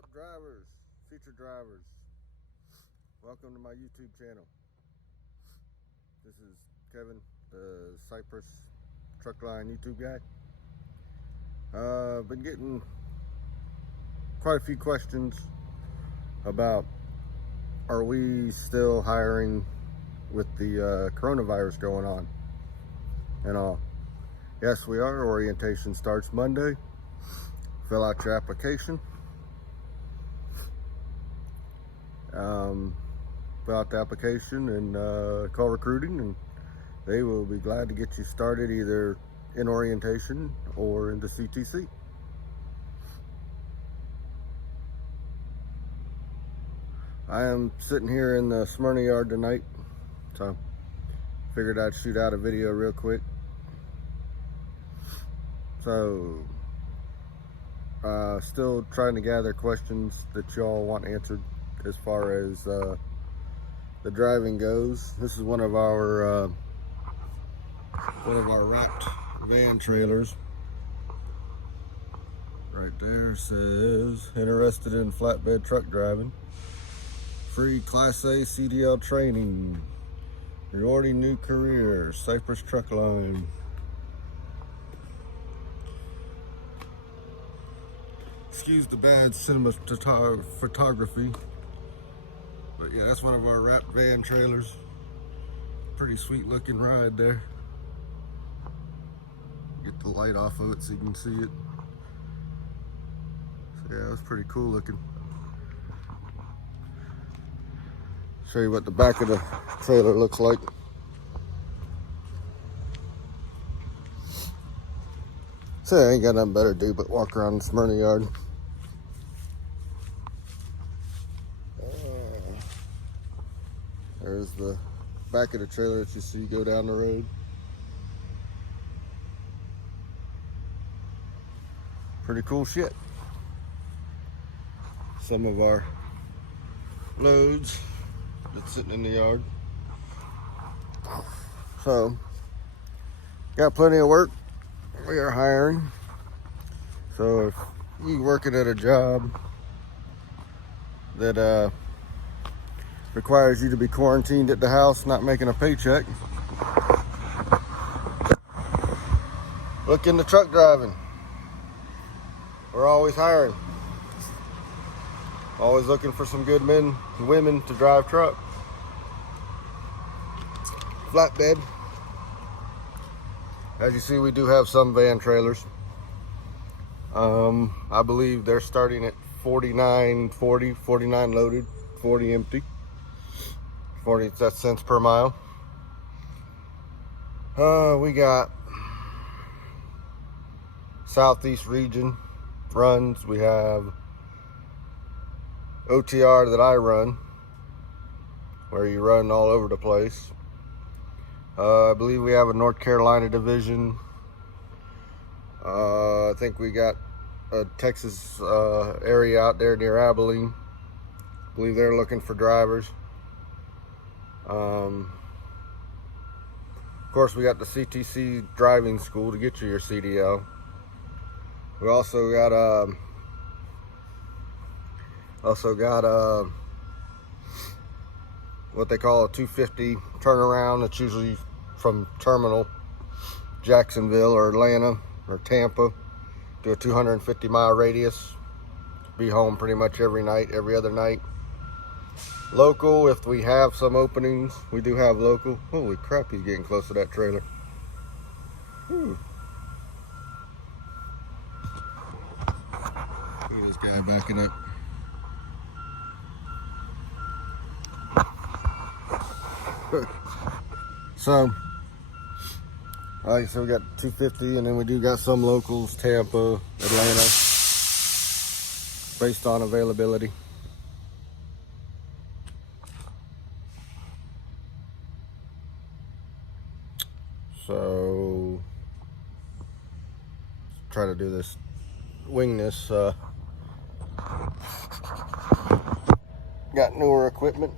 up, drivers, future drivers? Welcome to my YouTube channel. This is Kevin, the Cypress truck line YouTube guy. Been getting quite a few questions about, are we still hiring with the coronavirus going on and all. Yes, we are. Orientation starts Monday. Fill out your application. Fill out the application and call recruiting, and they will be glad to get you started either in orientation or in the CTC. I am sitting here in the Smyrna yard tonight, so figured I'd shoot out a video real quick. So still trying to gather questions that y'all want answered as far as the driving goes. This is one of our wrapped van trailers. Right there says interested in flatbed truck driving, free Class A CDL training, rewarding new career, Cypress truck line. Excuse the bad cinematography, but yeah, that's one of our wrapped van trailers. Pretty sweet looking ride there. Get the light off of it so you can see it. So yeah, it's pretty cool looking. Show you what the back of the trailer looks like. So I ain't got nothing better to do but walk around the Smyrna yard. There's the back of the trailer that you see go down the road. Pretty cool shit. Some of our loads that's sitting in the yard. So, got plenty of work. We are hiring. So if you're working at a job that requires you to be quarantined at the house, not making a paycheck, look into truck driving. We're always hiring. Always looking for some good men and women to drive truck. Flatbed. As you see, we do have some van trailers. I believe they're starting at 49 loaded, 40 empty. 40 cents per mile. We got Southeast region runs. We have OTR that I run, where you run all over the place. I believe we have a North Carolina division. I think we got a Texas area out there near Abilene. I believe they're looking for drivers. Of course, we got the CTC driving school to get you your CDL. We also got what they call a 250 turnaround. It's usually from terminal Jacksonville or Atlanta or Tampa. Do a 250 mile radius. Be home pretty much every night, every other night. Local, if we have some openings, we do have local. Holy crap, he's getting close to that trailer. Whew. Look at this guy backing up. So, like I said, we got 250, and then we do got some locals, Tampa, Atlanta, based on availability. So, try to do this, wing this. Got newer equipment.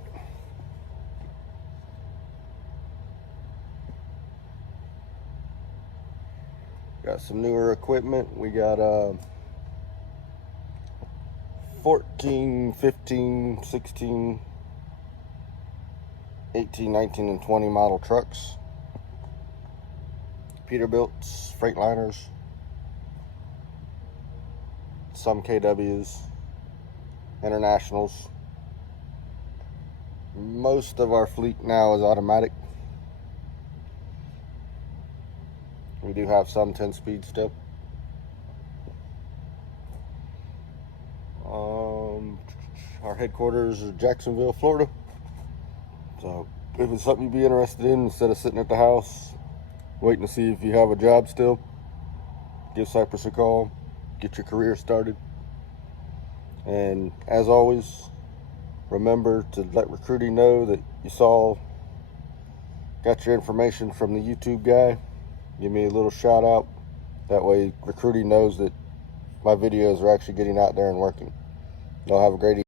Got some newer equipment. We got 14, 15, 16, 18, 19, and 20 model trucks. Peterbilts, Freightliners, some KWs, Internationals. Most of our fleet now is automatic. We do have some 10-speed still. Our headquarters is Jacksonville, Florida. So if it's something you'd be interested in, instead of sitting at the house waiting to see if you have a job still, give Cypress a call, get your career started. And as always, remember to let recruiting know that you got your information from the YouTube guy. Give me a little shout out. That way recruiting knows that my videos are actually getting out there and working. Y'all have a great evening.